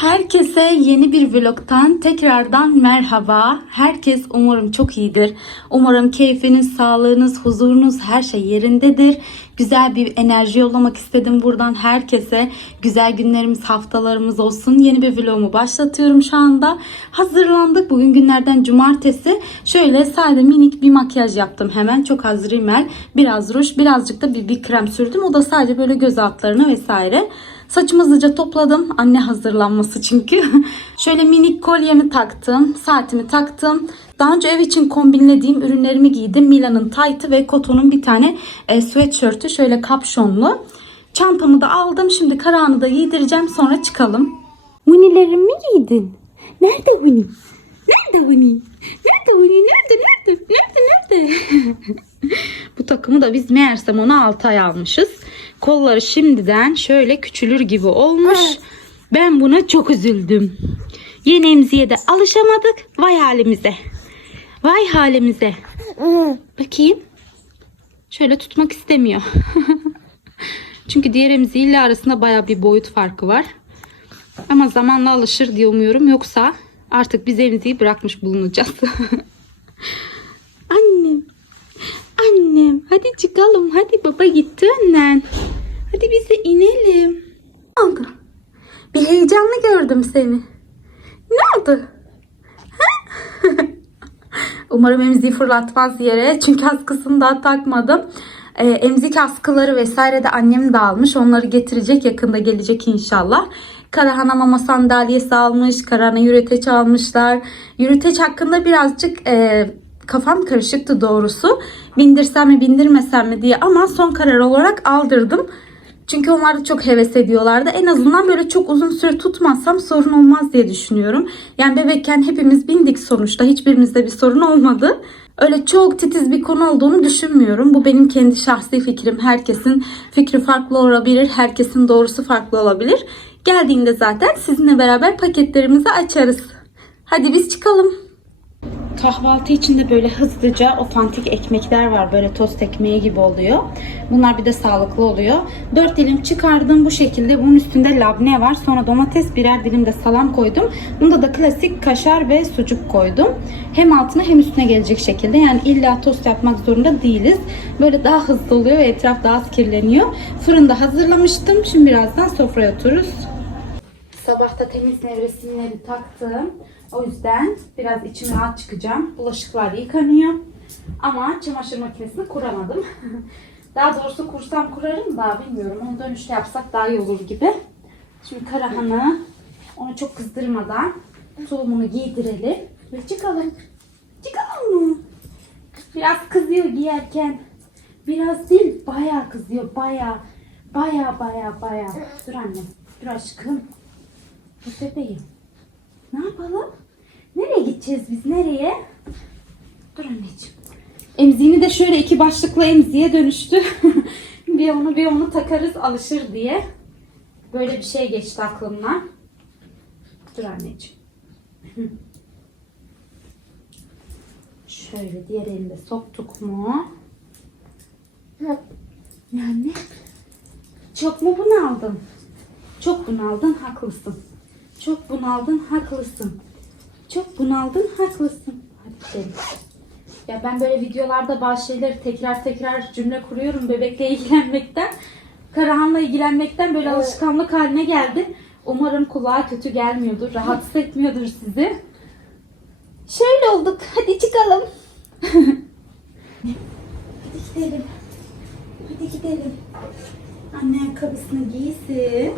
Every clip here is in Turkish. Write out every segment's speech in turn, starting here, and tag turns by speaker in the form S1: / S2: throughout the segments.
S1: Herkese yeni bir vlogtan tekrardan merhaba. Herkes umarım çok iyidir. Umarım keyfiniz, sağlığınız, huzurunuz her şey yerindedir. Güzel bir enerji yollamak istedim buradan herkese. Güzel günlerimiz, haftalarımız olsun. Yeni bir vlogumu başlatıyorum şu anda. Hazırlandık. Bugün günlerden cumartesi. Şöyle sade minik bir makyaj yaptım hemen. Çok az rimel, biraz ruj, birazcık da bir, bir krem sürdüm. O da sadece böyle göz altlarına vesaire. Saçımı hızlıca topladım. Anne hazırlanması çünkü. Şöyle minik kolyemi taktım. Saatimi taktım. Daha önce ev için kombinlediğim ürünlerimi giydim. Mila'nın taytı ve Koto'nun bir tane e, sweatshirt'ü. Şöyle kapşonlu. Çantamı da aldım. Şimdi Karahan'ı da giydireceğim. Sonra çıkalım. Hunilerimi mi giydin? Nerede Huni? Nerede Huni? Nerede Huni? Nerede? Nerede? Nerede? Nerede? Bu takımı da biz meğersem ona 6 ay almışız. Kolları şimdiden şöyle küçülür gibi olmuş. Ben buna çok üzüldüm. Yeni emziye de alışamadık. Vay halimize. Vay halimize. Bakayım. Şöyle tutmak istemiyor. Çünkü diğer emziğiyle arasında baya bir boyut farkı var. Ama zamanla alışır diye umuyorum. Yoksa artık biz emziği bırakmış bulunacağız. Annem. Annem hadi çıkalım. Hadi baba gitti annen. Hadi biz de inelim. Ne oldu? Bir heyecanlı gördüm seni. Ne oldu? Umarım emziği fırlatmaz yere. Çünkü askısını daha takmadım. Ee, emzik askıları vesaire de annem de almış. Onları getirecek yakında gelecek inşallah. Karahan'a mama sandalyesi almış. Karahan'a yürüteç almışlar. Yürüteç hakkında birazcık e, kafam karışıktı doğrusu. Bindirsem mi bindirmesem mi diye ama son karar olarak aldırdım. Çünkü onlar da çok heves ediyorlardı. En azından böyle çok uzun süre tutmazsam sorun olmaz diye düşünüyorum. Yani bebekken hepimiz bindik sonuçta. Hiçbirimizde bir sorun olmadı. Öyle çok titiz bir konu olduğunu düşünmüyorum. Bu benim kendi şahsi fikrim. Herkesin fikri farklı olabilir. Herkesin doğrusu farklı olabilir. Geldiğinde zaten sizinle beraber paketlerimizi açarız. Hadi biz çıkalım. Kahvaltı için de böyle hızlıca otantik ekmekler var. Böyle tost ekmeği gibi oluyor. Bunlar bir de sağlıklı oluyor. 4 dilim çıkardım bu şekilde. Bunun üstünde labne var. Sonra domates birer dilim de salam koydum. Bunda da klasik kaşar ve sucuk koydum. Hem altına hem üstüne gelecek şekilde. Yani illa tost yapmak zorunda değiliz. Böyle daha hızlı oluyor ve etraf daha az kirleniyor. Fırında hazırlamıştım. Şimdi birazdan sofraya otururuz. Sabahta temiz nevresimleri taktım. O yüzden biraz içim rahat çıkacağım. Bulaşıklar yıkanıyor. Ama çamaşır makinesini kuramadım. daha doğrusu kursam kurarım da bilmiyorum. Onu dönüşte yapsak daha iyi olur gibi. Şimdi Karahan'ı onu çok kızdırmadan tulumunu giydirelim ve çıkalım. Çıkalım mı? Biraz kızıyor giyerken. Biraz değil bayağı kızıyor bayağı. Bayağı bayağı bayağı. Dur annem. Dur aşkım. Dur bebeğim. Ne yapalım? Nereye gideceğiz biz? Nereye? Dur anneciğim. Emziğini de şöyle iki başlıklı emziğe dönüştü. bir onu bir onu takarız alışır diye. Böyle bir şey geçti aklımdan. Dur anneciğim. Şöyle diğer elinde soktuk mu? Yani çok mu bunaldın? Çok bunaldın haklısın. Çok bunaldın haklısın. Çok bunaldın haklısın. Hadi gidelim. Ya ben böyle videolarda bazı şeyleri tekrar tekrar cümle kuruyorum bebekle ilgilenmekten. Karahan'la ilgilenmekten böyle alışkanlık haline geldi. Umarım kulağa kötü gelmiyordur, rahatsız etmiyordur sizi. Şöyle olduk. Hadi çıkalım. Hadi gidelim. Hadi gidelim. Anne ayakkabısını giysin.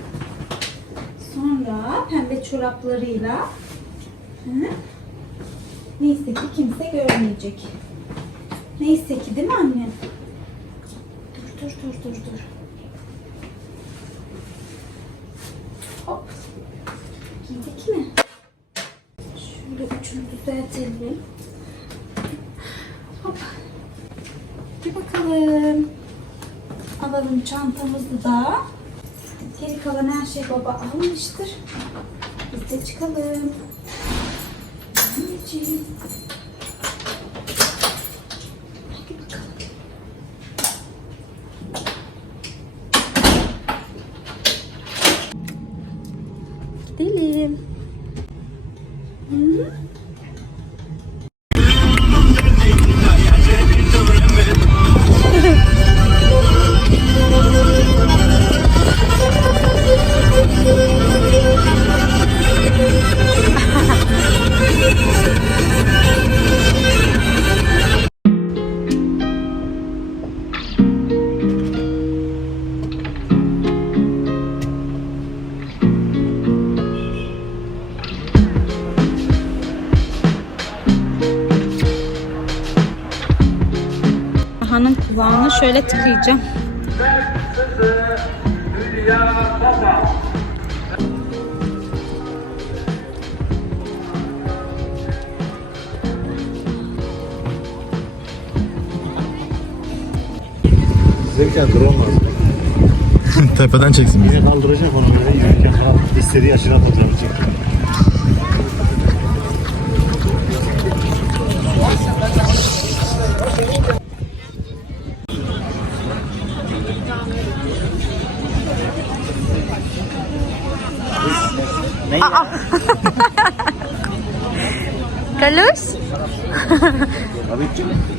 S1: Sonra pembe çoraplarıyla Hı? neyse ki kimse görmeyecek. Neyse ki değil mi anne? Dur dur dur dur dur. Hop. Giydik mi? Şöyle ucunu düzeltelim. Hop. Bir bakalım. Alalım çantamızı da. Geri kalan her şey baba almıştır. Biz de çıkalım. Hı? Hanım şöyle tıkayacağım.
S2: Bize bir tane drone lazım.
S3: Tepeden çeksin bizi.
S2: Bizi kaldıracak onu böyle yürürken falan istediği atacağını çekiyor.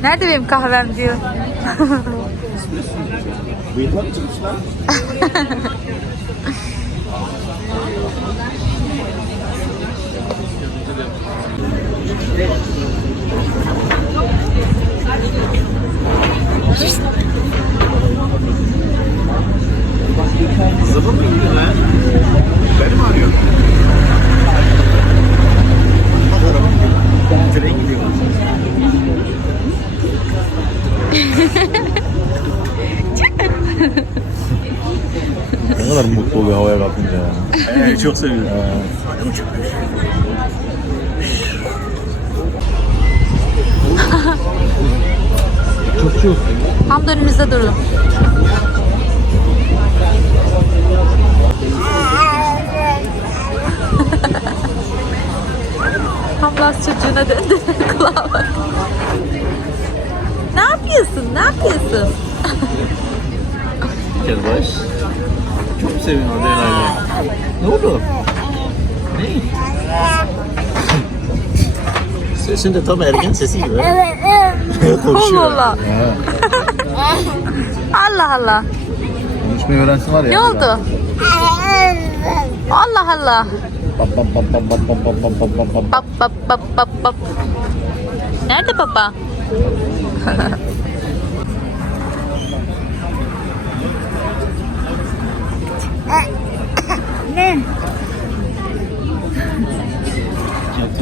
S1: Nerede benim kahvem diyor.
S2: bıyıklar mı çıkmış lan? Zıbın mı gidiyor lan? Beni mi arıyor? Tren gidiyor.
S3: Ne kadar mutlu oluyor havaya kalkınca ya.
S2: Ee, çok seviyorum. çok çok.
S1: Tam da önümüzde durdu. Tam çocuğuna döndü. Kulağa bak. Yapıyorsun? Ne yapıyorsun?
S2: Bir kez baş. Çok seviyorum herhalde. Ne oldu? Ne? Sesin de tam ergen sesi gibi.
S1: Allah Allah. Allah Allah.
S3: Konuşmayı öğrensin var ya.
S1: Ne oldu? Allah Allah.
S3: Bap bap bap bap bap bap bap bap bap bap. Bap
S1: bap bap bap bap. Nerede baba?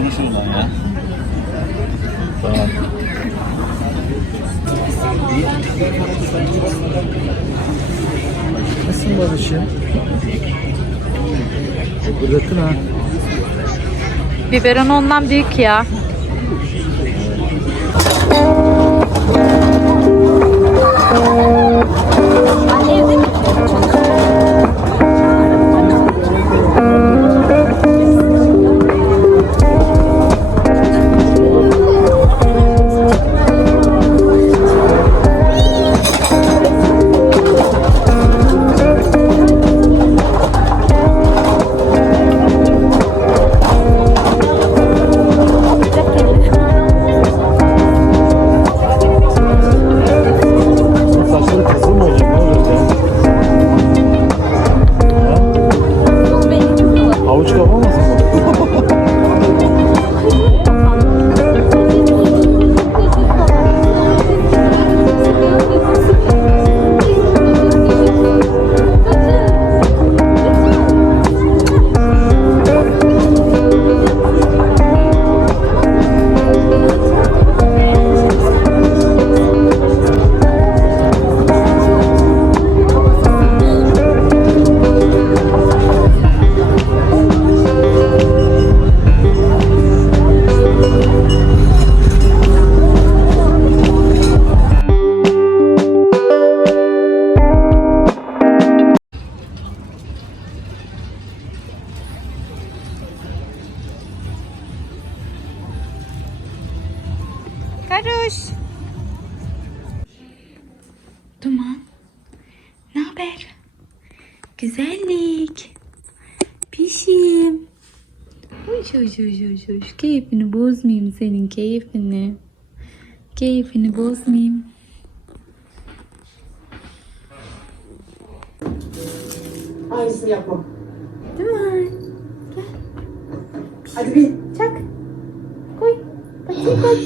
S2: Ya konuşuyorlar ya.
S3: Tamam. Nasılsın babacığım? Bırakın ha.
S1: Biberon ondan büyük ya. Güzellik. Pişim. Hoş hoş hoş hoş hoş. Keyfini bozmayayım senin keyfini. Keyfini bozmayayım.
S4: Aynısını yapma.
S1: Değil mi?
S4: Hadi bin.
S1: Çak. Koy. Pati koy.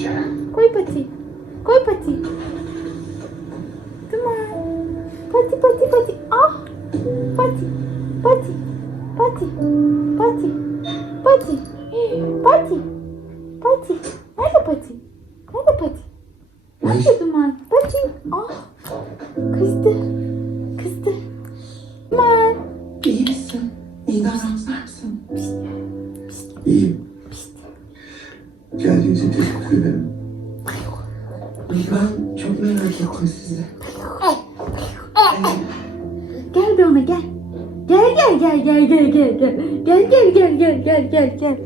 S1: Koy pati. Koy pati. Değil mi? Pati pati pati. Ah. Pati. Pati. Pati. Pati. Pati. Pati. Pati. Nerede pati? Nerede pati? Nerede duman? Pati. Ah. Kızdı. Kızdı. Duman.
S4: İyi misin? İyi davranışlar mısın? İyiyim. Geldiğiniz için teşekkür ederim. Ben çok merak ettim sizi.
S1: Gel gel gel gel gel gel gel. Gel gel gel gel gel gel gel.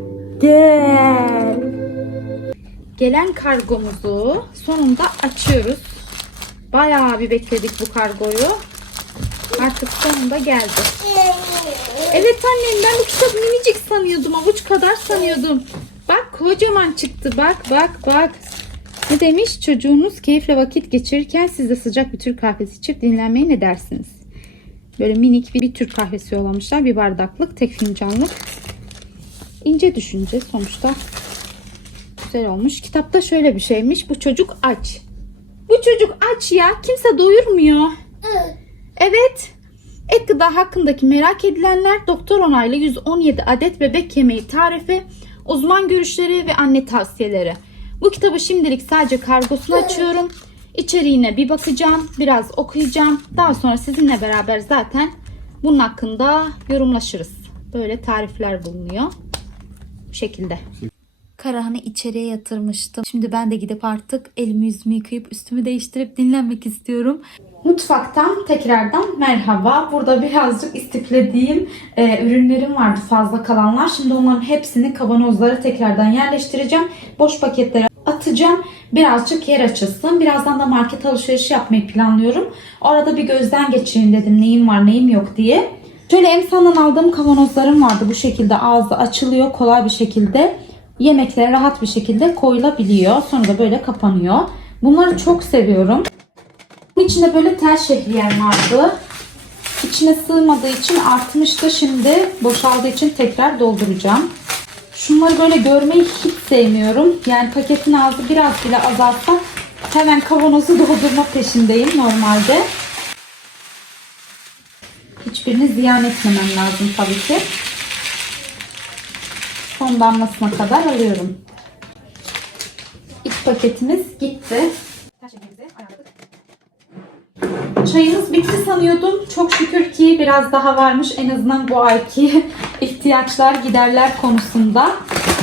S1: Gel. Gelen kargomuzu sonunda açıyoruz. Bayağı bir bekledik bu kargoyu. Artık sonunda geldi. Evet annem ben bu kitap minicik sanıyordum. Avuç kadar sanıyordum. Bak kocaman çıktı. Bak bak bak. Ne demiş? Çocuğunuz keyifle vakit geçirirken siz de sıcak bir Türk kahvesi içip dinlenmeye ne dersiniz? Böyle minik bir, bir Türk kahvesi yollamışlar. Bir bardaklık, tek fincanlık. İnce düşünce sonuçta güzel olmuş. Kitapta şöyle bir şeymiş. Bu çocuk aç. Bu çocuk aç ya. Kimse doyurmuyor. Evet. Et gıda hakkındaki merak edilenler doktor onaylı 117 adet bebek yemeği tarifi, uzman görüşleri ve anne tavsiyeleri. Bu kitabı şimdilik sadece kargosunu açıyorum. İçeriğine bir bakacağım, biraz okuyacağım. Daha sonra sizinle beraber zaten bunun hakkında yorumlaşırız. Böyle tarifler bulunuyor. Bu şekilde. Karahan'ı içeriye yatırmıştım. Şimdi ben de gidip artık elimi yüzümü yıkayıp üstümü değiştirip dinlenmek istiyorum. Mutfaktan tekrardan merhaba. Burada birazcık istiflediğim e, ürünlerim vardı fazla kalanlar. Şimdi onların hepsini kavanozlara tekrardan yerleştireceğim. Boş paketlere atacağım. Birazcık yer açılsın. Birazdan da market alışverişi yapmayı planlıyorum. Orada bir gözden geçireyim dedim neyim var neyim yok diye. Şöyle emsandan aldığım kavanozlarım vardı. Bu şekilde ağzı açılıyor kolay bir şekilde. Yemeklere rahat bir şekilde koyulabiliyor. Sonra da böyle kapanıyor. Bunları çok seviyorum. Bunun içinde böyle tel şehriyem vardı. İçine sığmadığı için artmıştı. Şimdi boşaldığı için tekrar dolduracağım. Şunları böyle görmeyi hiç sevmiyorum. Yani paketin ağzı biraz bile azalsa hemen kavanozu doldurma peşindeyim normalde. Hiçbirini ziyan etmemem lazım tabii ki. Son damlasına kadar alıyorum. İlk paketimiz gitti. Çayımız bitti sanıyordum. Çok şükür ki biraz daha varmış. En azından bu ayki ihtiyaçlar, giderler konusunda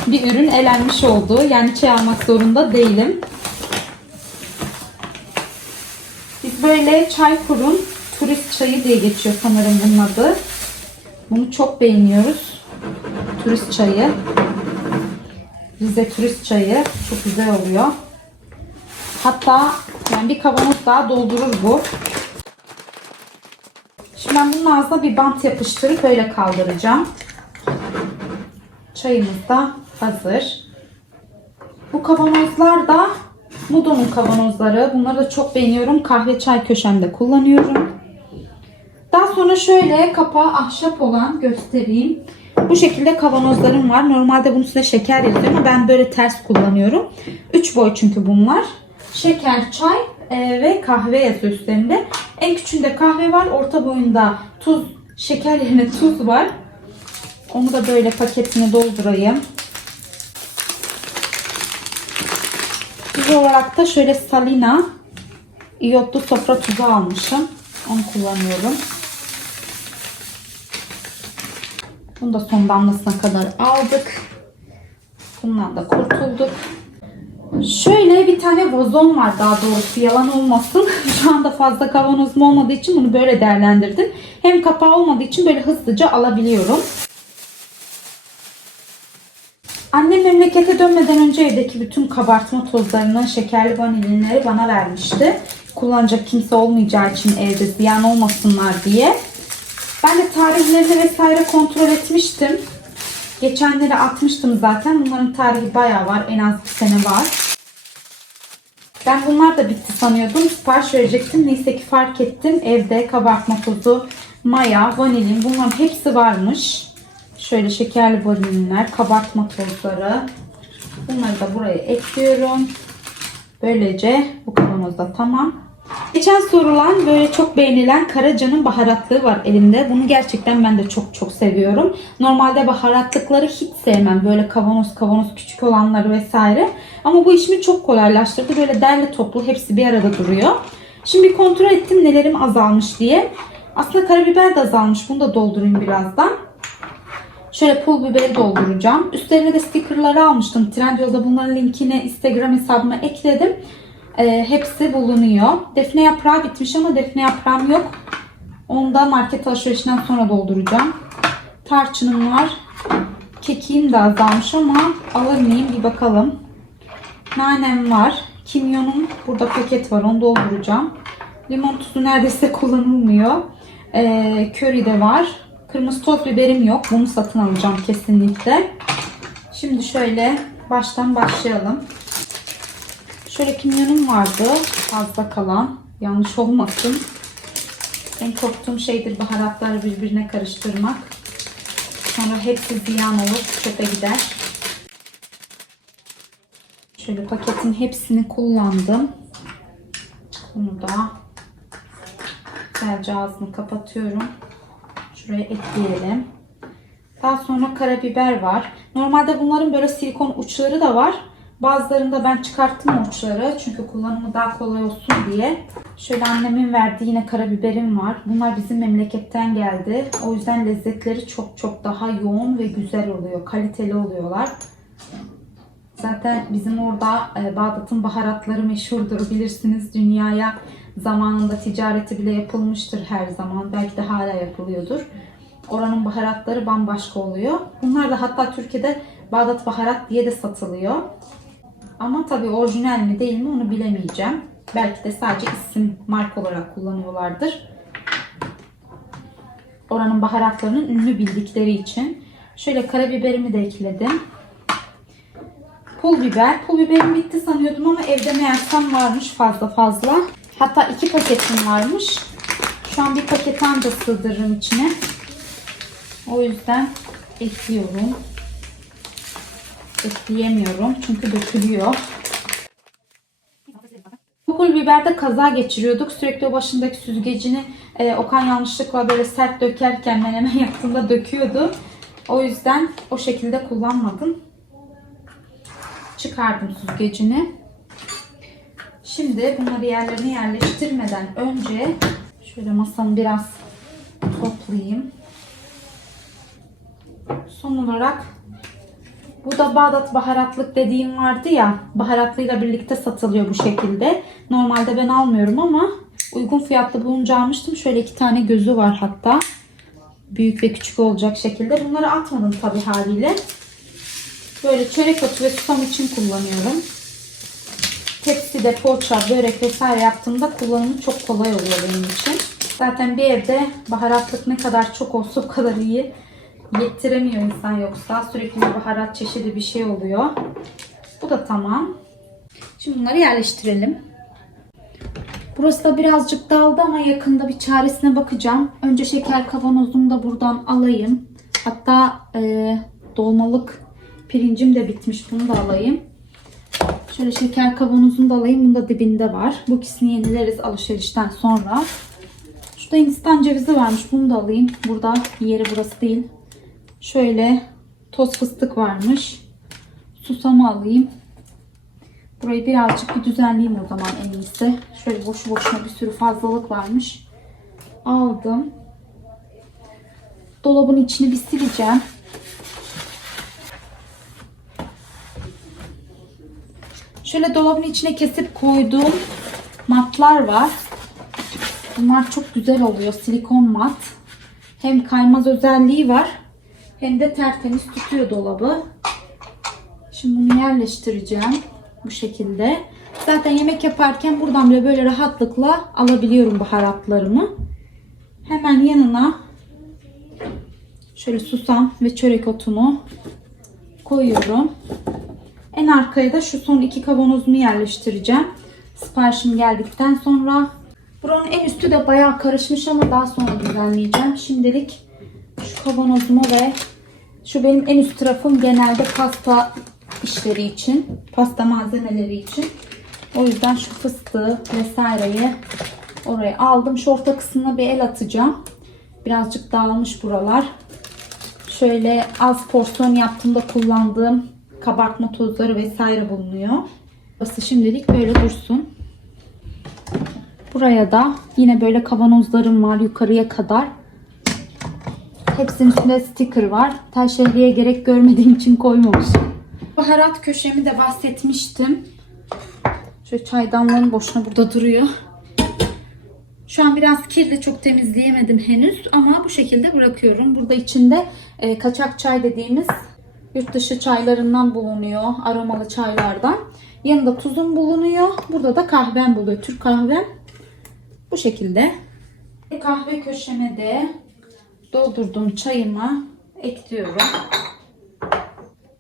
S1: bir ürün elenmiş oldu. Yani çay almak zorunda değilim. Biz böyle çay kurun turist çayı diye geçiyor sanırım bunun adı. Bunu çok beğeniyoruz. Turist çayı. Rize turist çayı. Çok güzel oluyor. Hatta yani bir kavanoz daha doldurur bu. Şimdi ben bunun ağzına bir bant yapıştırıp böyle kaldıracağım. Çayımız da hazır. Bu kavanozlar da Mudo'nun kavanozları. Bunları da çok beğeniyorum. Kahve çay köşemde kullanıyorum. Daha sonra şöyle kapağı ahşap olan göstereyim. Bu şekilde kavanozlarım var. Normalde bunun üstüne şeker yazıyor ama ben böyle ters kullanıyorum. 3 boy çünkü bunlar. Şeker, çay e, ve kahve yazıyor üstlerinde. En küçüğünde kahve var. Orta boyunda tuz, şeker yerine tuz var. Onu da böyle paketine doldurayım. Tuz olarak da şöyle Salina iyotlu sofra tuzu almışım. Onu kullanıyorum. Bunu da son damlasına kadar aldık. Bundan da kurtulduk. Şöyle bir tane vazon var daha doğrusu yalan olmasın. Şu anda fazla kavanozum olmadığı için bunu böyle değerlendirdim. Hem kapağı olmadığı için böyle hızlıca alabiliyorum. Annem memlekete dönmeden önce evdeki bütün kabartma tozlarını, şekerli vanilyaları bana vermişti. Kullanacak kimse olmayacağı için evde ziyan olmasınlar diye. Ben de tarihlerini vesaire kontrol etmiştim. Geçenleri atmıştım zaten. Bunların tarihi bayağı var. En az bir sene var. Ben bunlar da bitti sanıyordum. Sipariş verecektim. Neyse ki fark ettim. Evde kabartma tozu, maya, vanilin bunların hepsi varmış. Şöyle şekerli vanilinler, kabartma tozları. Bunları da buraya ekliyorum. Böylece bu kavanoz da tamam. Geçen sorulan böyle çok beğenilen Karaca'nın baharatlığı var elimde. Bunu gerçekten ben de çok çok seviyorum. Normalde baharatlıkları hiç sevmem. Böyle kavanoz kavanoz küçük olanları vesaire. Ama bu işimi çok kolaylaştırdı. Böyle derli toplu hepsi bir arada duruyor. Şimdi bir kontrol ettim nelerim azalmış diye. Aslında karabiber de azalmış. Bunu da doldurayım birazdan. Şöyle pul biberi dolduracağım. Üstlerine de stickerları almıştım. Trendyol'da bunların linkini Instagram hesabıma ekledim. Ee, hepsi bulunuyor. Defne yaprağı bitmiş ama defne yaprağım yok. Onu da market alışverişinden sonra dolduracağım. Tarçınım var. Kekiğim de azalmış ama alır mıyım bir bakalım. Nanem var. Kimyonum burada paket var onu dolduracağım. Limon tuzu neredeyse kullanılmıyor. Ee, köri de var. Kırmızı toz biberim yok. Bunu satın alacağım kesinlikle. Şimdi şöyle baştan başlayalım. Şöyle kimyonum vardı. Fazla kalan. Yanlış olmasın. En korktuğum şeydir baharatları birbirine karıştırmak. Sonra hepsi ziyan olur. Çöpe gider. Şöyle paketin hepsini kullandım. Bunu da güzelce ağzını kapatıyorum. Şuraya ekleyelim. Daha sonra karabiber var. Normalde bunların böyle silikon uçları da var. Bazılarında ben çıkarttım uçları. Çünkü kullanımı daha kolay olsun diye. Şöyle annemin verdiği yine karabiberim var. Bunlar bizim memleketten geldi. O yüzden lezzetleri çok çok daha yoğun ve güzel oluyor. Kaliteli oluyorlar. Zaten bizim orada e, Bağdat'ın baharatları meşhurdur. Bilirsiniz dünyaya zamanında ticareti bile yapılmıştır her zaman. Belki de hala yapılıyordur. Oranın baharatları bambaşka oluyor. Bunlar da hatta Türkiye'de Bağdat baharat diye de satılıyor. Ama tabii orijinal mi değil mi onu bilemeyeceğim. Belki de sadece isim marka olarak kullanıyorlardır. Oranın baharatlarının ünlü bildikleri için. Şöyle karabiberimi de ekledim. Pul biber. Pul biberim bitti sanıyordum ama evde meğersem varmış fazla fazla. Hatta iki paketim varmış. Şu an bir paket anca sığdırırım içine. O yüzden ekliyorum. Ekleyemiyorum çünkü dökülüyor. Pul biberde kaza geçiriyorduk. Sürekli o başındaki süzgecini e, Okan yanlışlıkla böyle sert dökerken menemen yaptığımda döküyordu. O yüzden o şekilde kullanmadım. Çıkardım süzgecini. Şimdi bunları yerlerine yerleştirmeden önce şöyle masamı biraz toplayayım. Son olarak bu da Bağdat baharatlık dediğim vardı ya. Baharatlıyla birlikte satılıyor bu şekilde. Normalde ben almıyorum ama uygun fiyatlı bulunca almıştım. Şöyle iki tane gözü var hatta. Büyük ve küçük olacak şekilde. Bunları atmadım tabi haliyle. Böyle çörek otu ve susam için kullanıyorum. Tepside poğaça, börek vesaire yaptığımda kullanımı çok kolay oluyor benim için. Zaten bir evde baharatlık ne kadar çok olsa o kadar iyi. Yettiremiyor insan yoksa. Sürekli bir baharat çeşidi bir şey oluyor. Bu da tamam. Şimdi bunları yerleştirelim. Burası da birazcık daldı ama yakında bir çaresine bakacağım. Önce şeker kavanozumu da buradan alayım. Hatta e, dolmalık pirincim de bitmiş. Bunu da alayım. Şöyle şeker kavanozunu da alayım. Bunun da dibinde var. Bu ikisini yenileriz alışverişten sonra. Şurada Hindistan cevizi varmış. Bunu da alayım. Burada yeri burası değil. Şöyle toz fıstık varmış. Susamı alayım. Burayı birazcık bir düzenleyeyim o zaman en iyisi. Şöyle boşu boşuna bir sürü fazlalık varmış. Aldım. Dolabın içini bir sileceğim. Şöyle dolabın içine kesip koyduğum matlar var. Bunlar çok güzel oluyor. Silikon mat. Hem kaymaz özelliği var. Hem de tertemiz tutuyor dolabı. Şimdi bunu yerleştireceğim. Bu şekilde. Zaten yemek yaparken buradan bile böyle rahatlıkla alabiliyorum baharatlarımı. Hemen yanına Şöyle susam ve çörek otunu koyuyorum. En arkaya da şu son iki kavanozumu yerleştireceğim. Siparişim geldikten sonra. Buranın en üstü de bayağı karışmış ama daha sonra düzenleyeceğim. Şimdilik şu kavanozumu ve şu benim en üst tarafım genelde pasta işleri için. Pasta malzemeleri için. O yüzden şu fıstığı vesaireyi oraya aldım. Şu orta kısmına bir el atacağım. Birazcık dağılmış buralar. Şöyle az porsiyon yaptığımda kullandığım kabartma tozları vesaire bulunuyor. Burası şimdilik böyle dursun. Buraya da yine böyle kavanozlarım var yukarıya kadar. Hepsinin üstünde sticker var. Tel gerek görmediğim için koymamışım. Baharat köşemi de bahsetmiştim. Şöyle çaydanlığım boşuna burada duruyor. Şu an biraz kirli çok temizleyemedim henüz ama bu şekilde bırakıyorum. Burada içinde e, kaçak çay dediğimiz yurt dışı çaylarından bulunuyor. Aromalı çaylardan. Yanında tuzum bulunuyor. Burada da kahvem buluyor. Türk kahvem. Bu şekilde. Kahve köşeme de doldurduğum çayımı ekliyorum.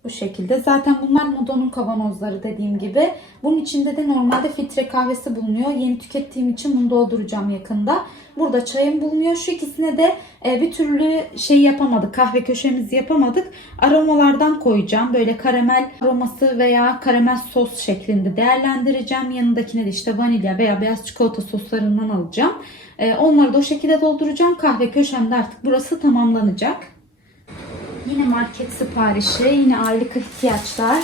S1: Bu şekilde. Zaten bunlar Mudo'nun kavanozları dediğim gibi. Bunun içinde de normalde filtre kahvesi bulunuyor. Yeni tükettiğim için bunu dolduracağım yakında. Burada çayım bulunuyor. Şu ikisine de e, bir türlü şey yapamadık. Kahve köşemizi yapamadık. Aromalardan koyacağım. Böyle karamel aroması veya karamel sos şeklinde değerlendireceğim. Yanındakine de işte vanilya veya beyaz çikolata soslarından alacağım. E, onları da o şekilde dolduracağım. Kahve köşemde artık burası tamamlanacak. Yine market siparişi, yine aylık ihtiyaçlar.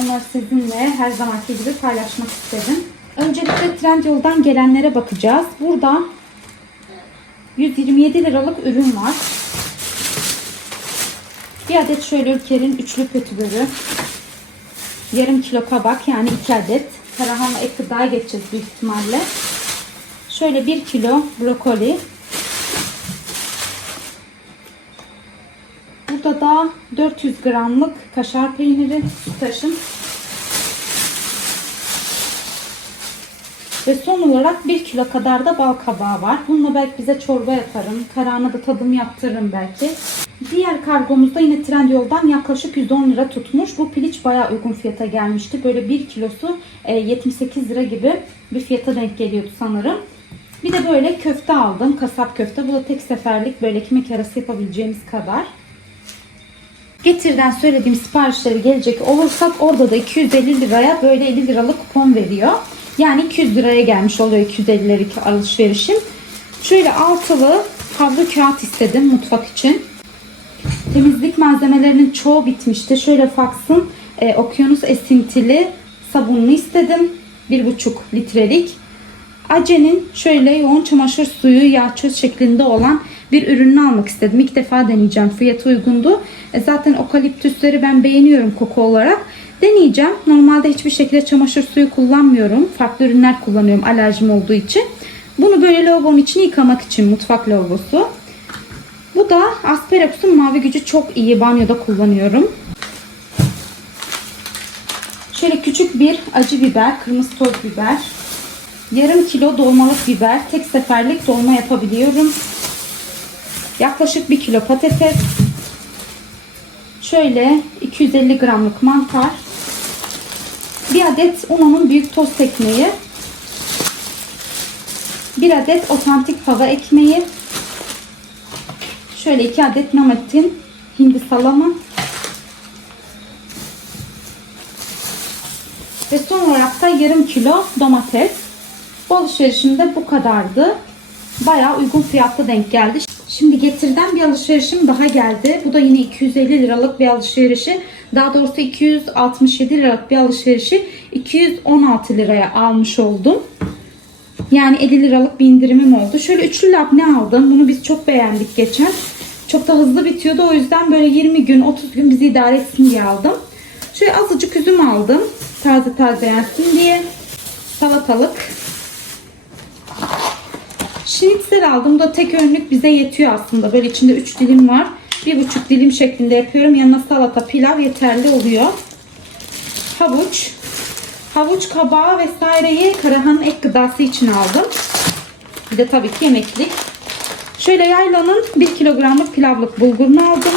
S1: Onları sizinle her zamanki gibi paylaşmak istedim. Öncelikle Trendyol'dan gelenlere bakacağız. Burada 127 liralık ürün var. Bir adet şöyle ülkenin üçlü pötürü. Yarım kilo kabak yani 2 adet. Karahanla ek gıdaya geçeceğiz büyük ihtimalle. Şöyle 1 kilo brokoli. Burada da 400 gramlık kaşar peyniri taşın. Ve son olarak 1 kilo kadar da bal kabağı var. Bununla belki bize çorba yaparım. Karana da tadım yaptırırım belki. Diğer kargomuzda yine Trendyol'dan yaklaşık 110 lira tutmuş. Bu piliç bayağı uygun fiyata gelmişti. Böyle 1 kilosu e, 78 lira gibi bir fiyata denk geliyordu sanırım. Bir de böyle köfte aldım. Kasap köfte. Bu da tek seferlik böyle ekmek arası yapabileceğimiz kadar. Getir'den söylediğim siparişleri gelecek olursak orada da 250 liraya böyle 50 liralık kupon veriyor. Yani 200 liraya gelmiş oluyor 250 liralık alışverişim. Şöyle altılı havlu kağıt istedim mutfak için. Temizlik malzemelerinin çoğu bitmişti. Şöyle Fax'ın e, okyanus esintili sabununu istedim. 1,5 litrelik. Ace'nin şöyle yoğun çamaşır suyu yağ çöz şeklinde olan bir ürününü almak istedim. İlk defa deneyeceğim. Fiyatı uygundu. E zaten okaliptüsleri ben beğeniyorum koku olarak. Deneyeceğim. Normalde hiçbir şekilde çamaşır suyu kullanmıyorum. Farklı ürünler kullanıyorum alerjim olduğu için. Bunu böyle lavabonun içini yıkamak için mutfak lavabosu. Bu da Asperax'ın mavi gücü çok iyi. Banyoda kullanıyorum. Şöyle küçük bir acı biber, kırmızı toz biber. Yarım kilo dolmalık biber. Tek seferlik dolma yapabiliyorum. Yaklaşık 1 kilo patates. Şöyle 250 gramlık mantar. Bir adet unanın büyük tost ekmeği. Bir adet otantik fava ekmeği. Şöyle 2 adet Namet'in hindi salamı. Ve son olarak da yarım kilo domates. Bu alışverişim de bu kadardı. Bayağı uygun fiyatlı denk geldi. Şimdi getirden bir alışverişim daha geldi. Bu da yine 250 liralık bir alışverişi. Daha doğrusu 267 liralık bir alışverişi 216 liraya almış oldum. Yani 50 liralık bir indirimim oldu. Şöyle üçlü labne aldım. Bunu biz çok beğendik geçen. Çok da hızlı bitiyordu. O yüzden böyle 20 gün 30 gün bizi idare etsin diye aldım. Şöyle azıcık üzüm aldım. Taze taze yensin diye. Salatalık. Şinitzel aldım. Bu da tek önlük bize yetiyor aslında. Böyle içinde 3 dilim var. 1,5 dilim şeklinde yapıyorum. Yanına salata, pilav yeterli oluyor. Havuç. Havuç kabağı vesaireyi Karahan'ın ek gıdası için aldım. Bir de tabii ki yemeklik. Şöyle yaylanın 1 kilogramlık pilavlık bulgurunu aldım.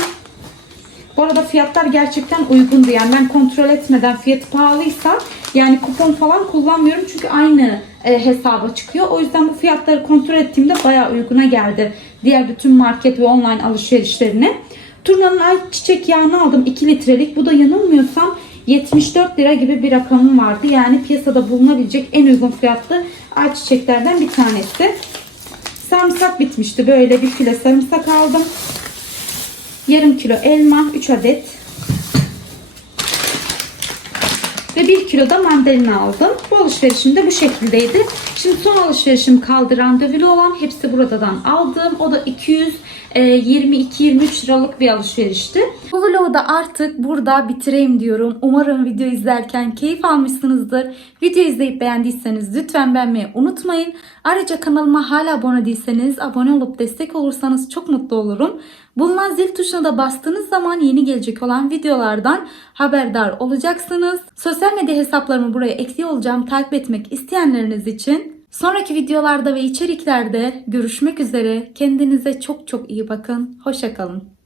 S1: Bu arada fiyatlar gerçekten uygundu. Yani ben kontrol etmeden fiyatı pahalıysa yani kupon falan kullanmıyorum. Çünkü aynı e, hesaba çıkıyor. O yüzden bu fiyatları kontrol ettiğimde bayağı uyguna geldi. Diğer bütün market ve online alışverişlerine. Turna'nın ayçiçek yağını aldım 2 litrelik. Bu da yanılmıyorsam 74 lira gibi bir rakamım vardı. Yani piyasada bulunabilecek en uygun fiyatlı ayçiçeklerden bir tanesi. Sarımsak bitmişti. Böyle bir file sarımsak aldım. Yarım kilo elma, 3 adet. Ve 1 kilo da mandalina aldım. Bu alışverişim de bu şekildeydi. Şimdi son alışverişim kaldı randevulu olan. Hepsi buradan aldım. O da 222-23 liralık bir alışverişti. Bu vlogu da artık burada bitireyim diyorum. Umarım video izlerken keyif almışsınızdır. Video izleyip beğendiyseniz lütfen beğenmeyi unutmayın. Ayrıca kanalıma hala abone değilseniz abone olup destek olursanız çok mutlu olurum. Bulunan zil tuşuna da bastığınız zaman yeni gelecek olan videolardan haberdar olacaksınız. Sosyal medya hesaplarımı buraya ekliyor olacağım takip etmek isteyenleriniz için. Sonraki videolarda ve içeriklerde görüşmek üzere. Kendinize çok çok iyi bakın. Hoşçakalın.